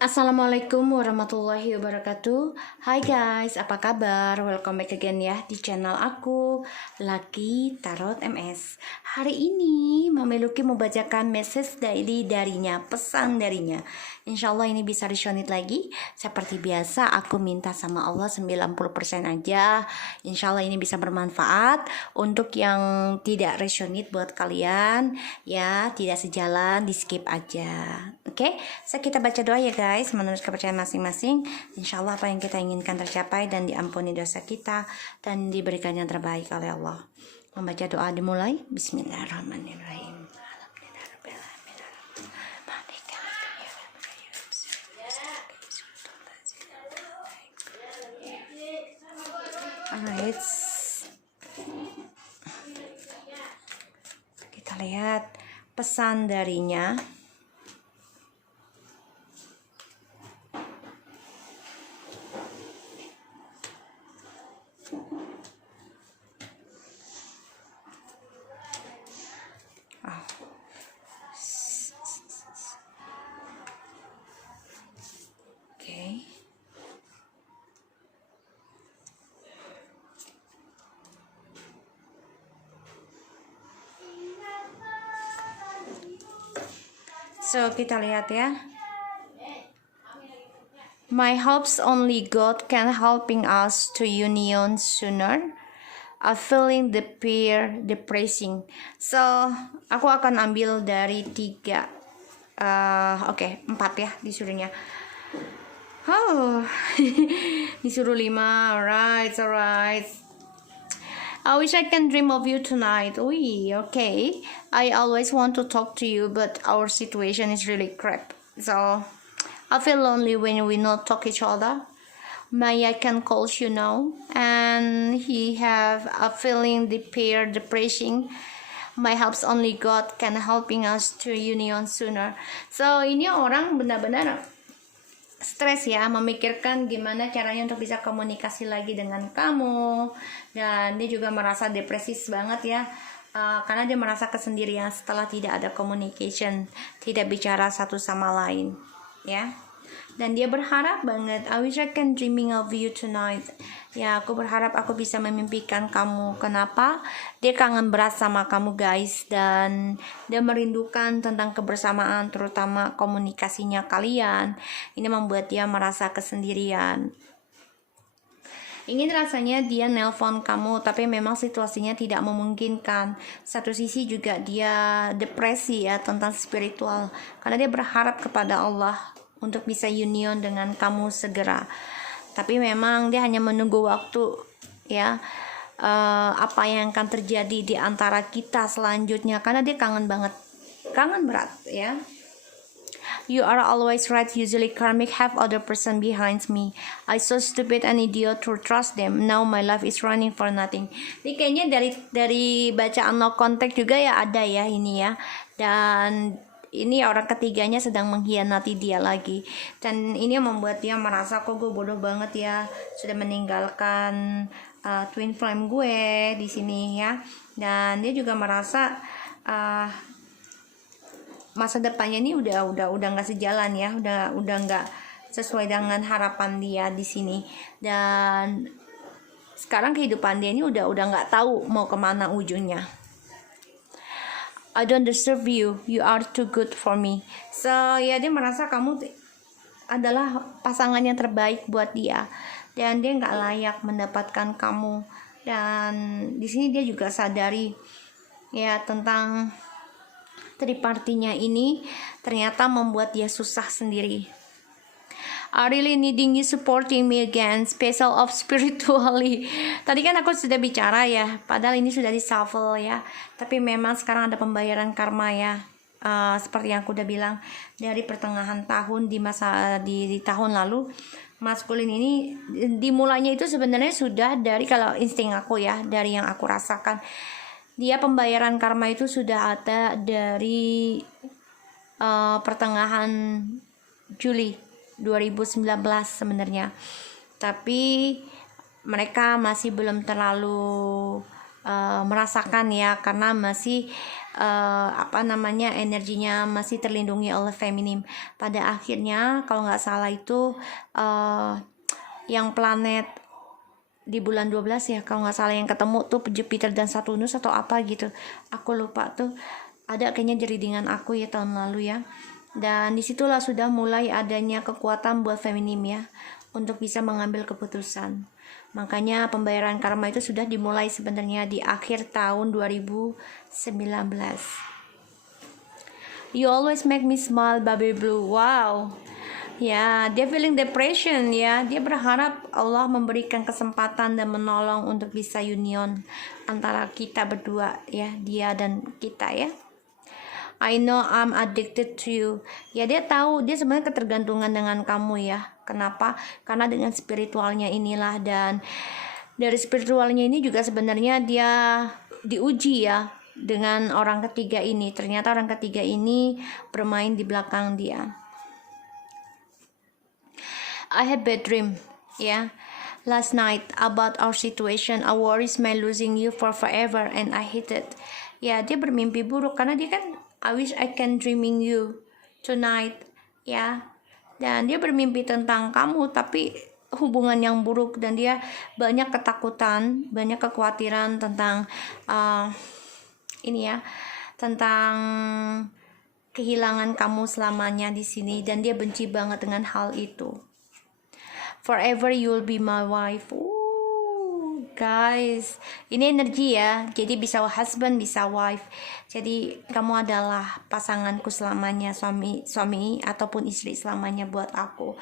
Assalamualaikum warahmatullahi wabarakatuh. Hai guys, apa kabar? Welcome back again ya di channel aku, Lucky Tarot MS. Hari ini Mami Lucky mau bacakan message daily darinya, pesan darinya. Insya Allah ini bisa resonate lagi. Seperti biasa aku minta sama Allah 90% aja. Insya Allah ini bisa bermanfaat. Untuk yang tidak resonate buat kalian ya, tidak sejalan, di skip aja. Oke, kita baca doa ya guys, menurut kepercayaan masing-masing. Insya Allah apa yang kita inginkan tercapai dan diampuni dosa kita dan diberikan yang terbaik oleh Allah. Membaca doa dimulai. Bismillahirrahmanirrahim. Alright, kita lihat pesan darinya. So kita lihat ya. My hopes only God can helping us to union sooner. A feeling the peer depressing. So aku akan ambil dari 3. Oke, 4 ya disuruhnya. Oh, disuruh 5. Alright. I wish I can dream of you tonight. Okay. I always want to talk to you, but our situation is really crap. So I feel lonely when we not talk each other. May I can call you now, and he have a feeling the pair depressing. My helps only God can helping us to union sooner. So ini orang benar-benar stres ya, memikirkan gimana caranya untuk bisa komunikasi lagi dengan kamu, dan dia juga merasa depresif banget ya, karena dia merasa kesendirian setelah tidak ada communication, tidak bicara satu sama lain ya. Dan dia berharap banget, I wish I can dreaming of you tonight. Ya, aku berharap aku bisa memimpikan kamu. Kenapa? Dia kangen berat sama kamu guys, dan dia merindukan tentang kebersamaan, terutama komunikasinya kalian. Ini membuat dia merasa kesendirian. Ingin rasanya dia nelpon kamu, tapi memang situasinya tidak memungkinkan. Satu sisi juga dia depresi ya, tentang spiritual, karena dia berharap kepada Allah untuk bisa union dengan kamu segera. Tapi memang dia hanya menunggu waktu ya, apa yang akan terjadi di antara kita selanjutnya, karena dia kangen berat ya. You are always right, usually karmic have other person behind me. I so stupid and idiot to trust them. Now my life is running for nothing. Ini kayaknya dari bacaan no contact juga ya, ada ya ini ya. Dan ini orang ketiganya sedang mengkhianati dia lagi, dan ini membuat dia merasa, kok gue bodoh banget ya, sudah meninggalkan twin flame gue di sini ya. Dan dia juga merasa masa depannya ini udah nggak sejalan ya, udah nggak sesuai dengan harapan dia di sini. Dan sekarang kehidupan dia ini udah nggak tahu mau kemana ujungnya. I don't deserve you, you are too good for me. So ya, dia merasa kamu adalah pasangan yang terbaik buat dia, dan dia nggak layak mendapatkan kamu. Dan di sini dia juga sadari ya, tentang tripartinya ini ternyata membuat dia susah sendiri. I really needing you supporting me again, special of spiritually. Tadi kan aku sudah bicara ya, padahal ini sudah di shuffle ya. Tapi memang sekarang ada pembayaran karma ya. Seperti yang aku udah bilang, dari pertengahan tahun di tahun lalu, maskulin ini dimulainya itu sebenarnya sudah dari, kalau insting aku ya, dari yang aku rasakan, dia pembayaran karma itu sudah ada dari pertengahan Juli 2019 sebenarnya. Tapi mereka masih belum terlalu merasakan ya, karena masih energinya masih terlindungi oleh feminim. Pada akhirnya kalau nggak salah itu yang planet di bulan 12 ya kalau nggak salah yang ketemu tuh Jupiter dan Saturnus atau apa gitu, aku lupa tuh, ada kayaknya jaringan aku ya tahun lalu ya. Dan disitulah sudah mulai adanya kekuatan buat feminim ya untuk bisa mengambil keputusan. Makanya pembayaran karma itu sudah dimulai sebenarnya di akhir tahun 2019. You always make me smile, baby blue. Wow. Ya, dia feeling depression ya. Dia berharap Allah memberikan kesempatan dan menolong untuk bisa union antara kita berdua ya, dia dan kita ya. I know I'm addicted to you. Ya, dia tahu dia sebenarnya ketergantungan dengan kamu ya. Kenapa? Karena dengan spiritualnya inilah, dan dari spiritualnya ini juga sebenarnya dia diuji ya dengan orang ketiga ini. Ternyata orang ketiga ini bermain di belakang dia. I had bad dream, yeah, last night about our situation. I worries my losing you for forever and I hate it. Ya, dia bermimpi buruk karena dia kan I wish I can dreaming you tonight, ya. Dan dia bermimpi tentang kamu tapi hubungan yang buruk, dan dia banyak ketakutan, banyak kekhawatiran tentang ini ya, tentang kehilangan kamu selamanya di sini, dan dia benci banget dengan hal itu. Forever you'll be my wife. Guys, ini energi ya. Jadi bisa husband, bisa wife. Jadi kamu adalah pasanganku selamanya, suami ataupun istri selamanya buat aku.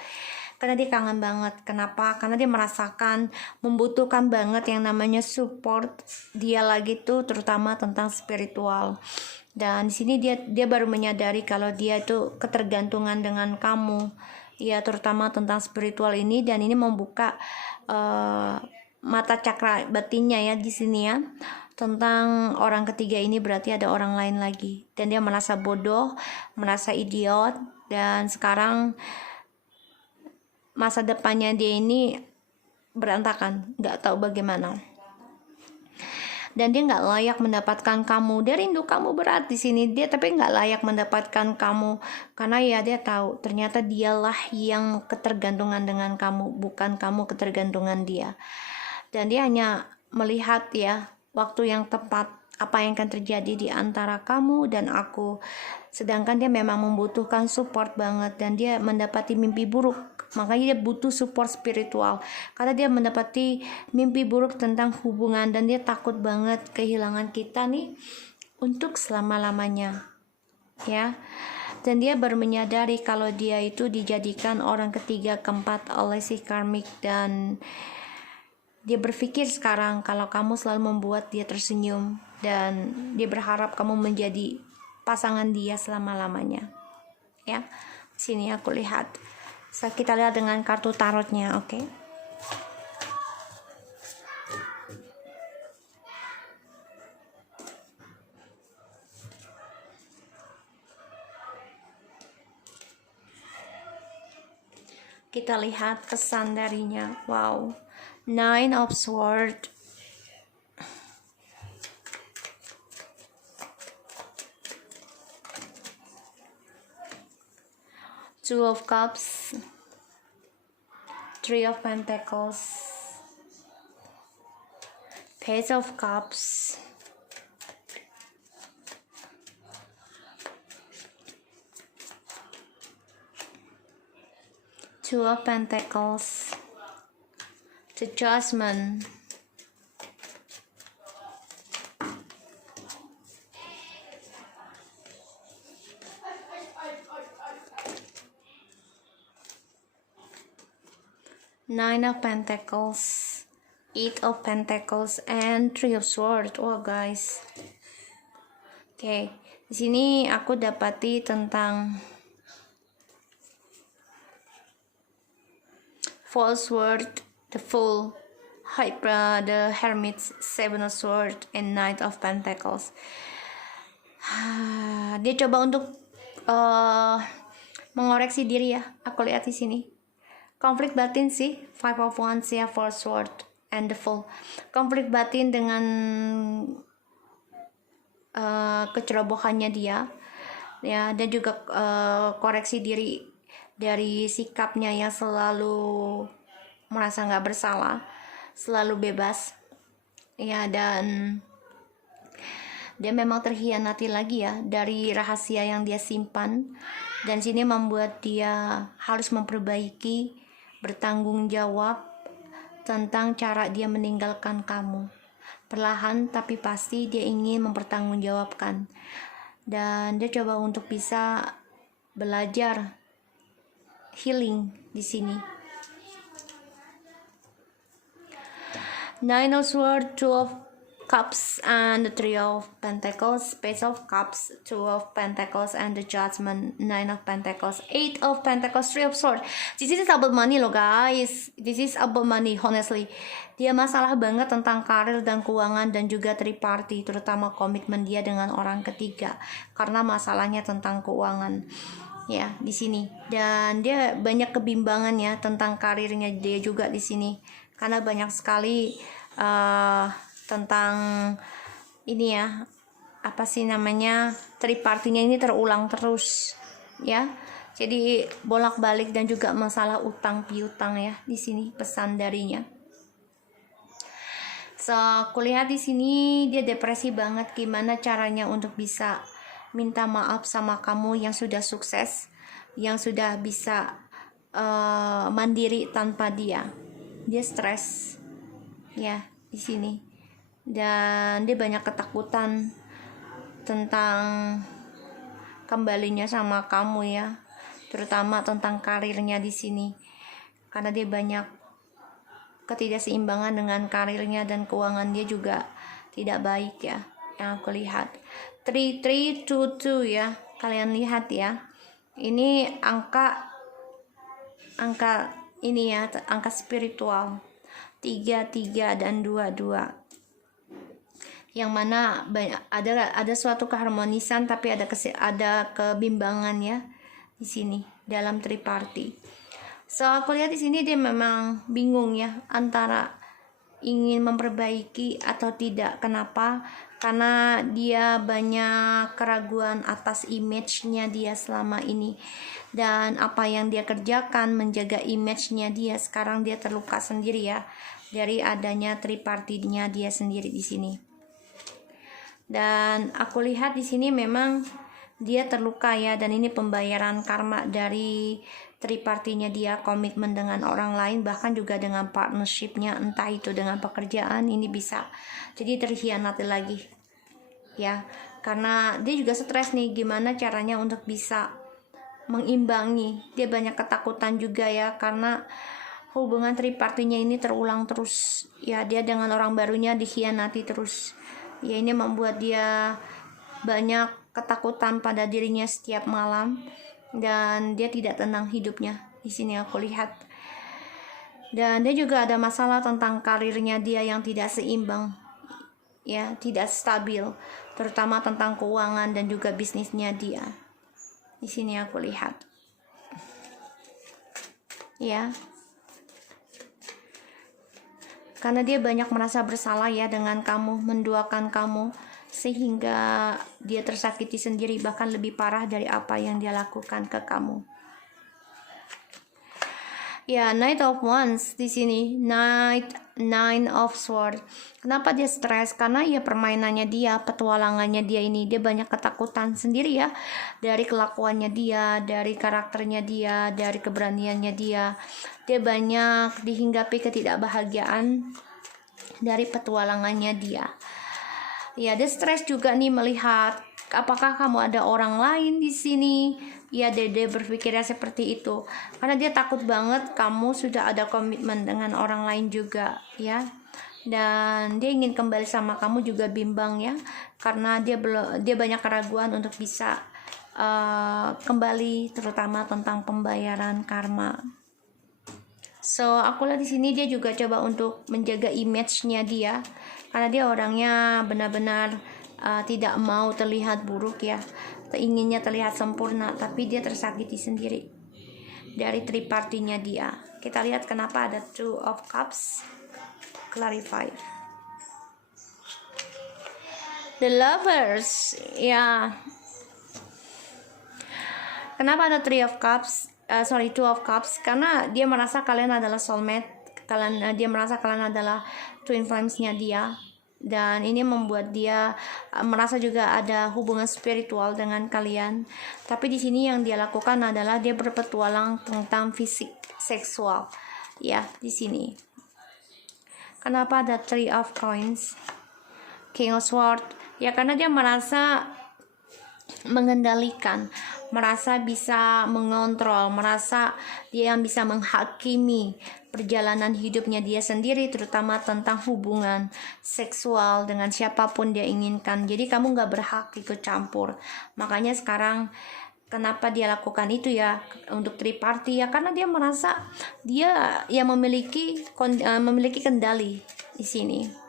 Karena dia kangen banget. Kenapa? Karena dia merasakan membutuhkan banget yang namanya support dia lagi tuh, terutama tentang spiritual. Dan di sini dia baru menyadari kalau dia itu ketergantungan dengan kamu. Ya, terutama tentang spiritual ini, dan ini membuka mata cakra batinnya ya di sini ya. Tentang orang ketiga ini berarti ada orang lain lagi, dan dia merasa bodoh, merasa idiot, dan sekarang masa depannya dia ini berantakan, nggak tahu bagaimana. Dan dia nggak layak mendapatkan kamu. Dia rindu kamu berat di sini, dia tapi nggak layak mendapatkan kamu karena ya dia tahu ternyata dialah yang ketergantungan dengan kamu, bukan kamu ketergantungan dia. Dan dia hanya melihat ya waktu yang tepat apa yang akan terjadi di antara kamu dan aku. Sedangkan dia memang membutuhkan support banget, dan dia mendapati mimpi buruk. Makanya dia butuh support spiritual karena dia mendapati mimpi buruk tentang hubungan, dan dia takut banget kehilangan kita nih untuk selama-lamanya ya. Dan dia baru menyadari kalau dia itu dijadikan orang ketiga, keempat oleh si karmik, dan dia berpikir sekarang kalau kamu selalu membuat dia tersenyum, dan dia berharap kamu menjadi pasangan dia selama-lamanya ya. Sini aku lihat. So, kita lihat dengan kartu tarotnya, oke? Okay? Kita lihat kesan darinya. Wow. 9 of Swords. Two of Cups, Three of Pentacles, Page of Cups, Two of Pentacles, the Judgment, Nine of Pentacles, Eight of Pentacles, and Three of Swords. Wow guys. Oke, di sini aku dapati tentang False Word, the Fool, Hydra, the Hermit, Seven of Swords, and Knight of Pentacles. Dia coba untuk mengoreksi diri ya. Aku lihat di sini. Konflik batin sih, Five of Wands ya, Four Swords, and the Fool. Konflik batin dengan kecerobohannya dia, ya, dan juga koreksi diri dari sikapnya yang selalu merasa nggak bersalah, selalu bebas, ya, dan dia memang terhianati lagi ya dari rahasia yang dia simpan, dan sini membuat dia harus memperbaiki, bertanggung jawab tentang cara dia meninggalkan kamu. Perlahan tapi pasti dia ingin mempertanggungjawabkan, dan dia coba untuk bisa belajar healing di sini. Nine of Swords, Two of Cups, and the Three of Pentacles, Page of Cups, Two of Pentacles, and the Judgment, Nine of Pentacles, Eight of Pentacles, Three of Swords. This is about money loh guys. This is about money, honestly. Dia masalah banget tentang karir dan keuangan dan juga triparty, terutama komitmen dia dengan orang ketiga. Karena masalahnya tentang keuangan. Ya, di sini. Dan dia banyak kebimbangan ya tentang karirnya dia juga di sini. Karena banyak sekali tentang ini ya, apa sih namanya, tripartinya ini terulang terus ya, jadi bolak-balik, dan juga masalah utang piutang ya di sini pesan darinya. So aku lihat di sini dia depresi banget. Gimana caranya untuk bisa minta maaf sama kamu yang sudah sukses, yang sudah bisa mandiri tanpa dia. Dia stres ya di sini. Dan dia banyak ketakutan tentang kembalinya sama kamu ya, terutama tentang karirnya di sini, karena dia banyak ketidakseimbangan dengan karirnya, dan keuangan dia juga tidak baik ya yang aku lihat. 3322 ya, kalian lihat ya, ini angka ini ya, angka spiritual, 33 dan 22, yang mana ada suatu keharmonisan tapi ada kebimbangan ya di sini dalam triparty. So aku lihat di sini dia memang bingung ya antara ingin memperbaiki atau tidak. Kenapa? Karena dia banyak keraguan atas image-nya dia selama ini, dan apa yang dia kerjakan menjaga image-nya dia, sekarang dia terluka sendiri ya dari adanya triparty-nya dia sendiri di sini. Dan aku lihat di sini memang dia terluka ya, dan ini pembayaran karma dari tripartinya dia, komitmen dengan orang lain, bahkan juga dengan partnershipnya, entah itu dengan pekerjaan, ini bisa jadi terhianati lagi ya, karena dia juga stres nih, gimana caranya untuk bisa mengimbangi. Dia banyak ketakutan juga ya, karena hubungan tripartinya ini terulang terus ya, dia dengan orang barunya dikhianati terus ya. Ini membuat dia banyak ketakutan pada dirinya setiap malam, dan dia tidak tenang hidupnya di sini aku lihat. Dan dia juga ada masalah tentang karirnya dia yang tidak seimbang ya, tidak stabil, terutama tentang keuangan dan juga bisnisnya dia di sini aku lihat ya, karena dia banyak merasa bersalah ya dengan kamu, menduakan kamu, sehingga dia tersakiti sendiri, bahkan lebih parah dari apa yang dia lakukan ke kamu. Ya, Knight of Wands di sini, Nine of Swords. Kenapa dia stres? Karena ya permainannya dia, petualangannya dia ini, dia banyak ketakutan sendiri ya, dari kelakuannya dia, dari karakternya dia, dari keberaniannya dia. Dia banyak dihinggapi ketidakbahagiaan dari petualangannya dia. Ya, dia stres juga nih melihat apakah kamu ada orang lain di sini. Ya, dia berpikirnya seperti itu karena dia takut banget kamu sudah ada komitmen dengan orang lain juga ya, dan dia ingin kembali sama kamu juga bimbang ya, karena dia banyak keraguan untuk bisa kembali, terutama tentang pembayaran karma. So aku lihat di sini dia juga coba untuk menjaga image-nya dia, karena dia orangnya benar-benar tidak mau terlihat buruk ya, inginnya terlihat sempurna, tapi dia tersakiti sendiri dari tripartinya dia. Kita lihat kenapa ada Two of Cups, clarify. The Lovers, ya. Kenapa ada Two of Cups? Karena dia merasa kalian adalah soulmate. Dia merasa kalian adalah twin flames-nya dia. Dan ini membuat dia merasa juga ada hubungan spiritual dengan kalian. Tapi di sini yang dia lakukan adalah dia berpetualang tentang fisik seksual. Ya, di sini. Kenapa ada Three of Coins? King of Swords. Ya, karena dia merasa mengendalikan, merasa bisa mengontrol, merasa dia yang bisa menghakimi perjalanan hidupnya dia sendiri, terutama tentang hubungan seksual dengan siapapun dia inginkan. Jadi kamu gak berhak ikut campur. Makanya sekarang kenapa dia lakukan itu ya untuk three party, ya karena dia merasa dia yang memiliki kendali di sini.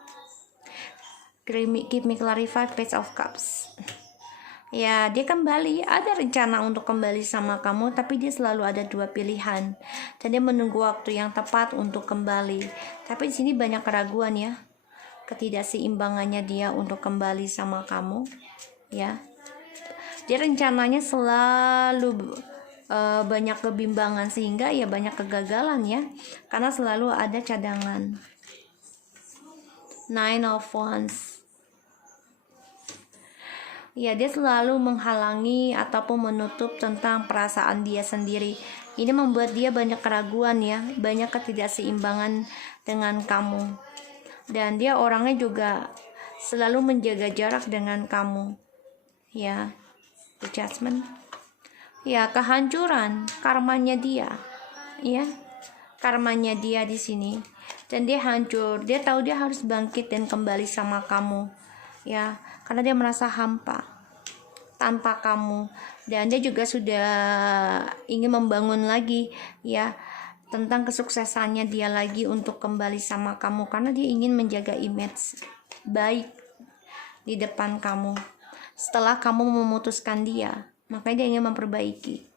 Keep me clarify, Page of Cups. Ya, dia kembali, ada rencana untuk kembali sama kamu, tapi dia selalu ada dua pilihan. Dan dia menunggu waktu yang tepat untuk kembali. Tapi di sini banyak keraguan ya. Ketidakseimbangannya dia untuk kembali sama kamu, ya. Dia rencananya selalu banyak kebimbangan, sehingga ya banyak kegagalan ya. Karena selalu ada cadangan. Nine of Wands. Ya, dia selalu menghalangi ataupun menutup tentang perasaan dia sendiri. Ini membuat dia banyak keraguan ya, banyak ketidakseimbangan dengan kamu. Dan dia orangnya juga selalu menjaga jarak dengan kamu. Ya, the Judgment. Ya, kehancuran, karmanya dia. Ya, karmanya dia di sini. Dan dia hancur, dia tahu dia harus bangkit dan kembali sama kamu. Ya, karena dia merasa hampa tanpa kamu, dan dia juga sudah ingin membangun lagi ya tentang kesuksesannya dia lagi untuk kembali sama kamu, karena dia ingin menjaga image baik di depan kamu. Setelah kamu memutuskan dia, makanya dia ingin memperbaiki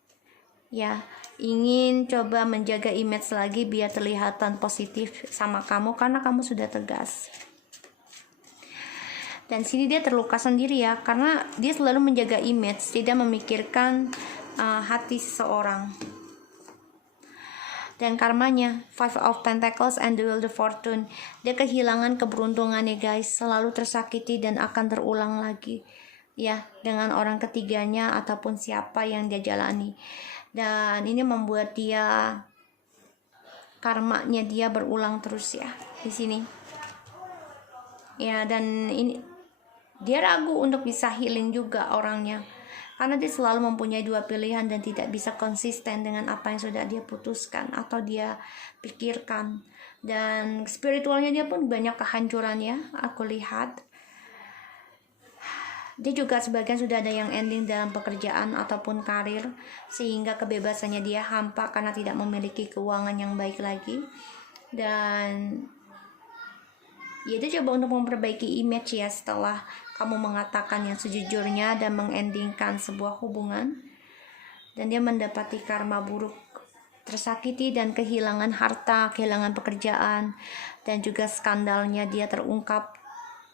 ya, ingin coba menjaga image lagi biar terlihatan positif sama kamu karena kamu sudah tegas. Dan sini dia terluka sendiri ya, karena dia selalu menjaga image, tidak memikirkan hati seseorang. Dan karmanya, Five of Pentacles and the Wheel of Fortune. Dia kehilangan keberuntungannya guys, selalu tersakiti dan akan terulang lagi ya dengan orang ketiganya ataupun siapa yang dia jalani. Dan ini membuat dia, karmanya dia berulang terus ya di sini. Ya, dan ini dia ragu untuk bisa healing juga orangnya, karena dia selalu mempunyai dua pilihan dan tidak bisa konsisten dengan apa yang sudah dia putuskan atau dia pikirkan. Dan spiritualnya dia pun banyak kehancuran ya, aku lihat. Dia juga sebagian sudah ada yang ending dalam pekerjaan ataupun karir, sehingga kebebasannya dia hampa karena tidak memiliki keuangan yang baik lagi. Dan ya, dia coba untuk memperbaiki image ya setelah kamu mengatakan yang sejujurnya dan mengendingkan sebuah hubungan. Dan dia mendapati karma buruk, tersakiti dan kehilangan harta, kehilangan pekerjaan, dan juga skandalnya dia terungkap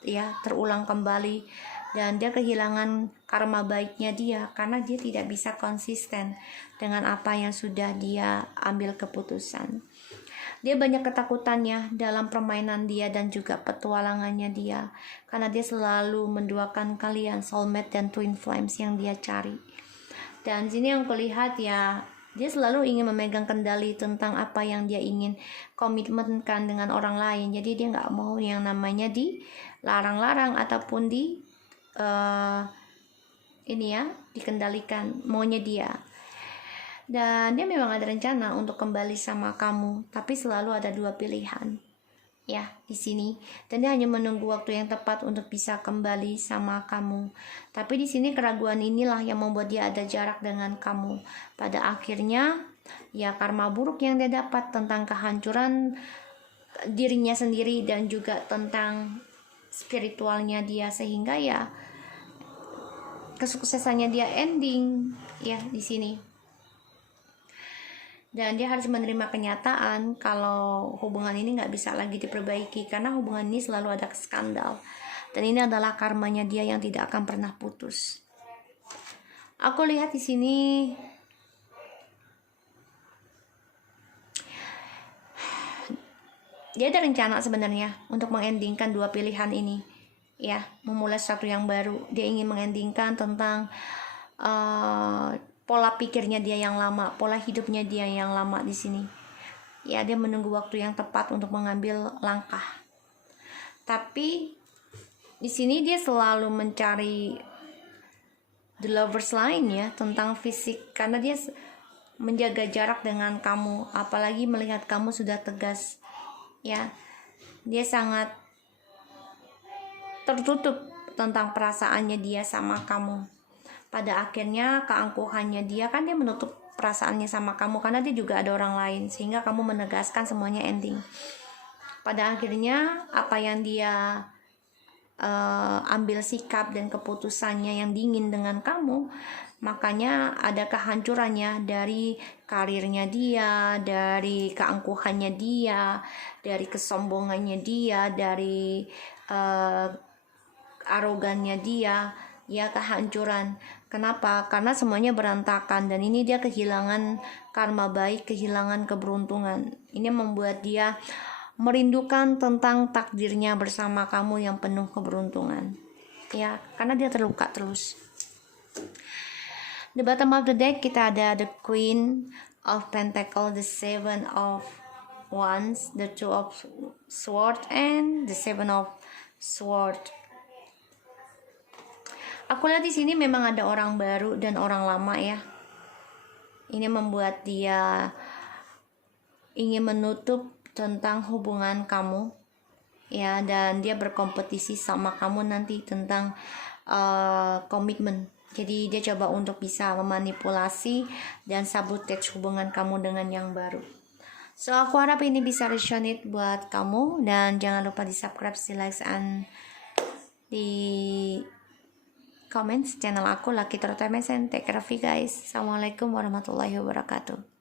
ya, terulang kembali. Dan dia kehilangan karma baiknya dia karena dia tidak bisa konsisten dengan apa yang sudah dia ambil keputusan. Dia banyak ketakutannya dalam permainan dia dan juga petualangannya dia, karena dia selalu menduakan kalian, soulmate dan twin flames yang dia cari. Dan sini yang kulihat ya, dia selalu ingin memegang kendali tentang apa yang dia ingin komitmenkan dengan orang lain. Jadi dia nggak mau yang namanya dilarang-larang ataupun dikendalikan maunya dia. Dan dia memang ada rencana untuk kembali sama kamu, tapi selalu ada dua pilihan ya di sini. Dan dia hanya menunggu waktu yang tepat untuk bisa kembali sama kamu. Tapi di sini keraguan inilah yang membuat dia ada jarak dengan kamu. Pada akhirnya ya, karma buruk yang dia dapat tentang kehancuran dirinya sendiri dan juga tentang spiritualnya dia, sehingga ya kesuksesannya dia ending ya di sini. Dan dia harus menerima kenyataan kalau hubungan ini nggak bisa lagi diperbaiki, karena hubungan ini selalu ada skandal. Dan ini adalah karmanya dia yang tidak akan pernah putus. Aku lihat di sini dia ada rencana sebenarnya untuk mengendingkan dua pilihan ini, ya, memulai sesuatu yang baru. Dia ingin mengendingkan tentang pola pikirnya dia yang lama, pola hidupnya dia yang lama di sini. Ya, dia menunggu waktu yang tepat untuk mengambil langkah. Tapi di sini dia selalu mencari the lovers line, ya, tentang fisik, karena dia menjaga jarak dengan kamu, apalagi melihat kamu sudah tegas, ya. Dia sangat tertutup tentang perasaannya dia sama kamu. Pada akhirnya keangkuhannya dia, kan dia menutup perasaannya sama kamu karena dia juga ada orang lain, sehingga kamu menegaskan semuanya ending. Pada akhirnya apa yang dia ambil sikap dan keputusannya yang dingin dengan kamu, makanya ada kehancurannya dari karirnya dia, dari keangkuhannya dia, dari kesombongannya dia, dari arogannya dia, ya, kehancuran. Kenapa? Karena semuanya berantakan, dan ini dia kehilangan karma baik, kehilangan keberuntungan. Ini membuat dia merindukan tentang takdirnya bersama kamu yang penuh keberuntungan, ya, karena dia terluka terus. The bottom of the deck kita ada the Queen of Pentacles, the Seven of Wands, the Two of Swords, and the Seven of Swords. Aku lihat di sini memang ada orang baru dan orang lama, ya. Ini membuat dia ingin menutup tentang hubungan kamu, ya, dan dia berkompetisi sama kamu nanti tentang komitmen. Jadi dia coba untuk bisa memanipulasi dan sabotage hubungan kamu dengan yang baru. So aku harap ini bisa resonate buat kamu, dan jangan lupa di subscribe, di like, and di comments channel aku Lucky Tarot Time, and take care of you guys. Assalamualaikum warahmatullahi wabarakatuh.